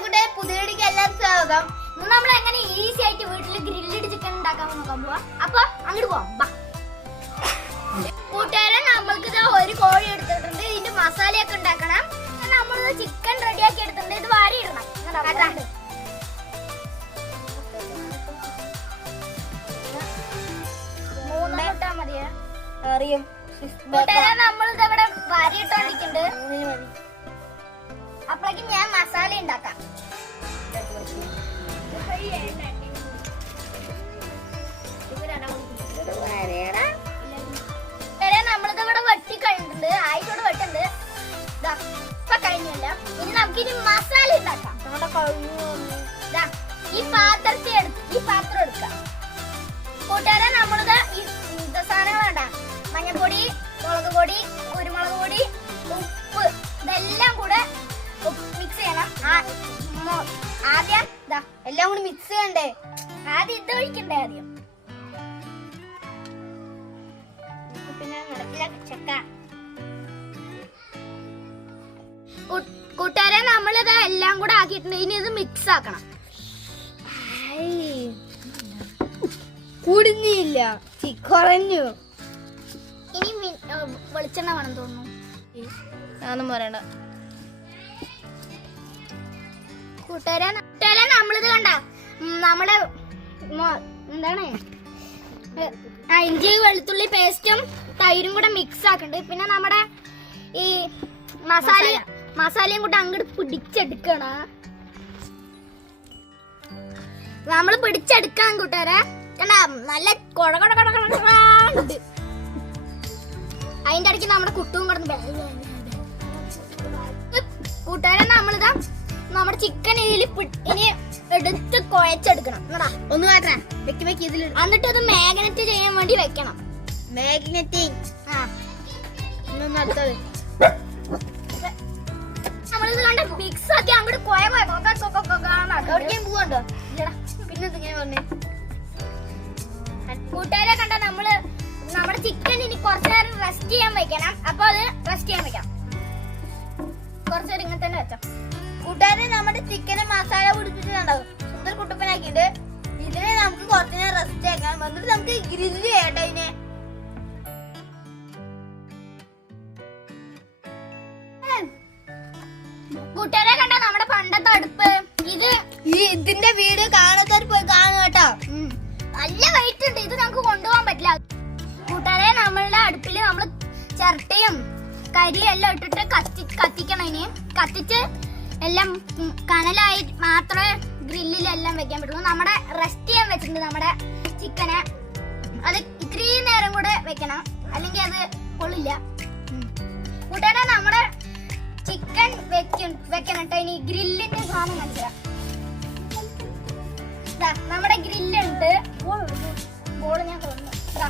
കൂടെ പുതിയടിക്ക് എല്ലാം സ്വാഗതം. ഇന്ന് നമ്മൾ എങ്ങനെ ഈസി ആയിട്ട് വീട്ടിൽ ഗ്രില്ലഡ് ചിക്കൻ ഉണ്ടാക്കാൻ നോക്കാൻ പോവാ? അപ്പൊ അങ്ങോട്ട് പോവാം. കൂട്ടുകാരെ നമ്മൾക്ക് ഇതാ ഒരു കോഴി എടുത്തിട്ടുണ്ട്. ഇതിന്റെ മസാലയൊക്കെ ഉണ്ടാക്കണം. നമ്മൾ ചിക്കൻ റെഡിയാക്കി എടുത്തിട്ടുണ്ട്. ഇത് വാരി ഇടണം മതിയാ മതിയേ. അറിയും. നമ്മളിതവിടെ നമ്മൾ ഇതവിടെ വാരി ഇട്ടോണ്ടിരിക്കുന്നുണ്ട് അപ്പോഴേക്കും ഞാൻ മസാല ഉണ്ടാക്കാം. വരെ നമ്മളിത് ഇവിടെ വെട്ടി കഴിഞ്ഞിട്ടുണ്ട് ആയിക്കോട് വെട്ടുണ്ട്. ഇപ്പൊ കഴിഞ്ഞല്ല. ഇനി നമുക്ക് ഇനി മസാല ഉണ്ടാക്കാം. ദാ, ഈ പാത്രത്തിൽ എടുത്ത് ഈ പാത്രം എടുക്കാം. കൂട്ടുകാരെ നമ്മളിത് ഈ ഇത് ആദ്യം ദാ എല്ലാം കൂടി മിക്സ് ചെയ്യണ്ടേ? ആദ്യം ഇത് ഒഴിക്കണ്ടേ ആദ്യം? പിന്നെ നടക്കില്ല ചക്ക. കൂട്ടുകാരെ നമ്മളിത് എല്ലാം കൂടെ ആക്കിയിട്ടുണ്ട്. ഇനി ഇത് മിക്സ് ആക്കണം. കുടിഞ്ഞില്ല കുറഞ്ഞു. ഇനി വെളിച്ചെണ്ണ വേണം തോന്നുന്നു. ഞാനൊന്നും പറയണ്ട. കൂട്ടുകാരെ കൂട്ടുകാരെ നമ്മളിത് കണ്ട. നമ്മുടെ എന്താണ്? ഇഞ്ചി വെളുത്തുള്ളി പേസ്റ്റും തൈരും കൂടെ മിക്സ് ആക്കണ്ട്. പിന്നെ നമ്മുടെ ഈ മസാല. മസാലയും കൂടെ അങ്ങോട്ട് പിടിച്ചെടുക്കണ. നമ്മൾ പിടിച്ചെടുക്കാൻ കൂട്ടുകാരെ കണ്ട നല്ല കൊഴ കൊഴ കൊട കൊഴ അതിന്റെ ഇടയ്ക്ക് നമ്മുടെ കുട്ടും കിടന്ന് കൂട്ടുകാരെ നമ്മളിതാ ചിക്കൻ ഇതിൽ ഇനി എടുത്ത് കുഴച്ചെടുക്കണം. എന്നടാ? ഒന്ന് മാറ്റാ വെക്കി വെക്കി ഇതിൽ എന്നിട്ട് അത് മാഗ്നറ്റ് ചെയ്യാൻ വേണ്ടി വെക്കണം. ആ. അടുത്തത്. നമ്മളിത് കണ്ട മിക്സ് ആക്കി അങ്ങോട്ട് കൊയ കൊയ. എവിടേക്കും. പിന്നെ പറഞ്ഞേ? കൂട്ടുകാരെ കണ്ട നമ്മൾ നമ്മുടെ ചിക്കൻ ഇനി കുറച്ചു നേരം റെസ്റ്റ് ചെയ്യാൻ വെക്കണം. അപ്പൊ അത് റെസ്റ്റ് ചെയ്യാൻ വെക്കാം. കുറച്ചു നേരം ഇങ്ങനെ തന്നെ വെച്ചോ. ഗ്രില്ല് ചെയ്യട്ടെ ഇതിനെ. കൂട്ടുകാരെ കണ്ട നമ്മുടെ പണ്ടത്തെ അടുപ്പ് ഇത് ഈ ഇതിന്റെ വീട് കാണാത്തവർ പോയി കാണുക കേട്ടോ. നല്ല വെയിറ്റ് ഉണ്ട്. ഇത് നമുക്ക് കൊണ്ടുപോകാൻ പറ്റില്ല. കൂട്ടുകാരെ നമ്മളുടെ അടുപ്പിൽ നമ്മൾ ചിരട്ടയും കരിയും എല്ലാം ഇട്ടിട്ട് കത്തി കത്തിക്കണം ഇനി. കത്തിച്ച് എല്ലാം കനലായി മാത്രമേ ഗ്രില്ലിലെല്ലാം വെക്കാൻ പറ്റുള്ളൂ. നമ്മുടെ റെസ്റ്റ് ചെയ്യാൻ വെച്ചിട്ടുണ്ട് നമ്മുടെ ചിക്കനെ അത് ഇത്രയും നേരം കൂടെ വെക്കണം. അല്ലെങ്കിൽ അത് കൊള്ളില്ല. കൂട്ടുകാരെ നമ്മുടെ ചിക്കൻ വെക്കും വെക്കണം കേട്ടോ ഇനി ഗ്രില്ലിന്റെ സാധനം ദാ, നമ്മുടെ ഗ്രില്ലുണ്ട്. ബോൾ ഞാൻ തോന്നുന്നു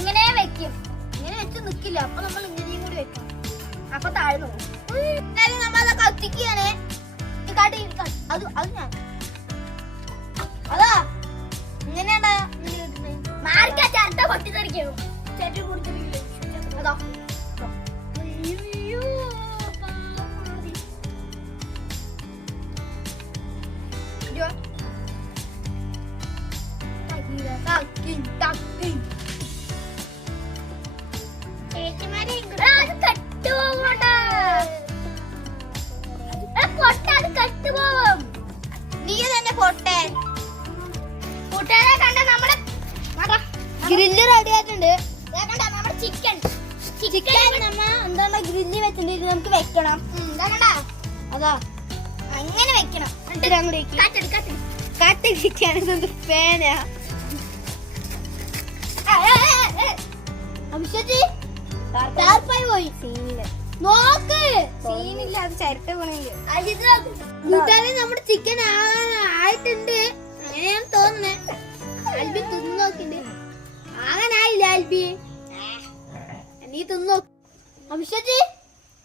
ഇങ്ങനെ വെക്കും. ഇങ്ങനെ വെച്ച് നിക്കില്ല. അപ്പൊ നമ്മൾ ഇങ്ങനെയും കൂടി വെക്കണം അപ്പൊ താഴ്ന്നു നമ്മൾ ഈ കാട്ടി. അത് അത് ഞാൻ ചിരട്ട പൊട്ടിത്തെറിക്കില്ലേ? അതോ അയ്യോ, പാവം. ഇയ്യോ. തക്കി, തക്കി. ചേച്ചിമാരെ അത് കെട്ടുപോകുന്നുണ്ട്. എടാ, പൊട്ട, അത് കെട്ടുപോകും. നീ തന്നെ പൊട്ടെ കൂട്ടുകാരെ കണ്ട നമ്മളെ ഗ്രില്ല് റെഡി ആയിട്ടുണ്ട് ദേ കണ്ട നമ്മുടെ ചിക്കൻ. ചിക്കൻ നമ്മ എന്താണ് ഗ്രില്ല് വെച്ചിട്ട് നമുക്ക് വെക്കണം. അതാ. അങ്ങനെ വെക്കണം. പോയി. സീനില്ല നോക്ക്. സീനില്ല അത് ചരട്ട കൂട്ടുകാരെ നമ്മുടെ ചിക്കൻ ആയിട്ടുണ്ട്. അങ്ങനെയാണ് തോന്നുന്നത് അൽബി തിന്നു നോക്കിണ്ട്. ആകാനായില്ല അൽബി നീ തിന്നു അഭിഷേക്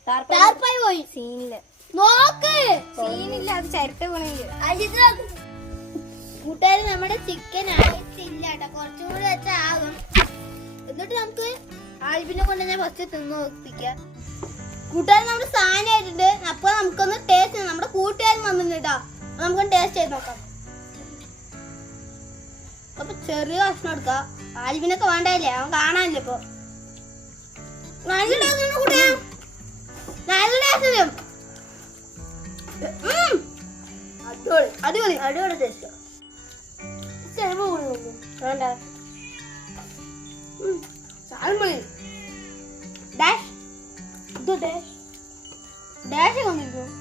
ടാർപ്പായി പോയി. സീനില്ല നോക്ക്. സീനില്ല അത് ചിരട്ട പോണെങ്കിൽ കൂട്ടുകാർ നമ്മുടെ ചിക്കൻ ആയിട്ടില്ല കേട്ടോ. കുറച്ചും കൂടി വെച്ചാൽ ആകും എന്നിട്ട് നമുക്ക് ആൽബിനെ കൊണ്ട് ഞാൻ ഫസ്റ്റ് തിന്നു നോക്കിപ്പിക്കാം. കൂട്ടുകാർ നമ്മുടെ സാധനം ആയിട്ടുണ്ട്. അപ്പൊ നമുക്കൊന്ന് ടേസ്റ്റ് നമ്മുടെ കൂട്ടുകാരൻ വന്ന് വന്നിട്ടുണ്ട് കേട്ടോ. നമുക്ക് ടേസ്റ്റ് ചെയ്ത് നോക്കാം. അപ്പൊ ചെറിയ കഷ്ണം എടുക്കാം. ആൽവിനൊക്കെ വേണ്ടല്ലേ അവൻ കാണാനില്ല ഇപ്പൊ? അടിപൊളി അടിപൊളി ടേസ്റ്റ് ഉം. ഡാഷ് ഇത് ഡാഷ് ഡാഷ് കൊണ്ടിരിക്കുന്നു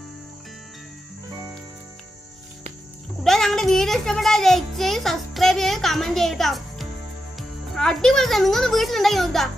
കൂട്ടുകാർ ഞങ്ങളുടെ വീഡിയോ ഇഷ്ടപ്പെട്ടാൽ ലൈക്ക് ചെയ്യും സബ്സ്ക്രൈബ് ചെയ്യും കമന്റ് ചെയ്യട്ടോ അടിപൊളി നിങ്ങൾ വീട്ടിലുണ്ടാക്കി നോക്കാം.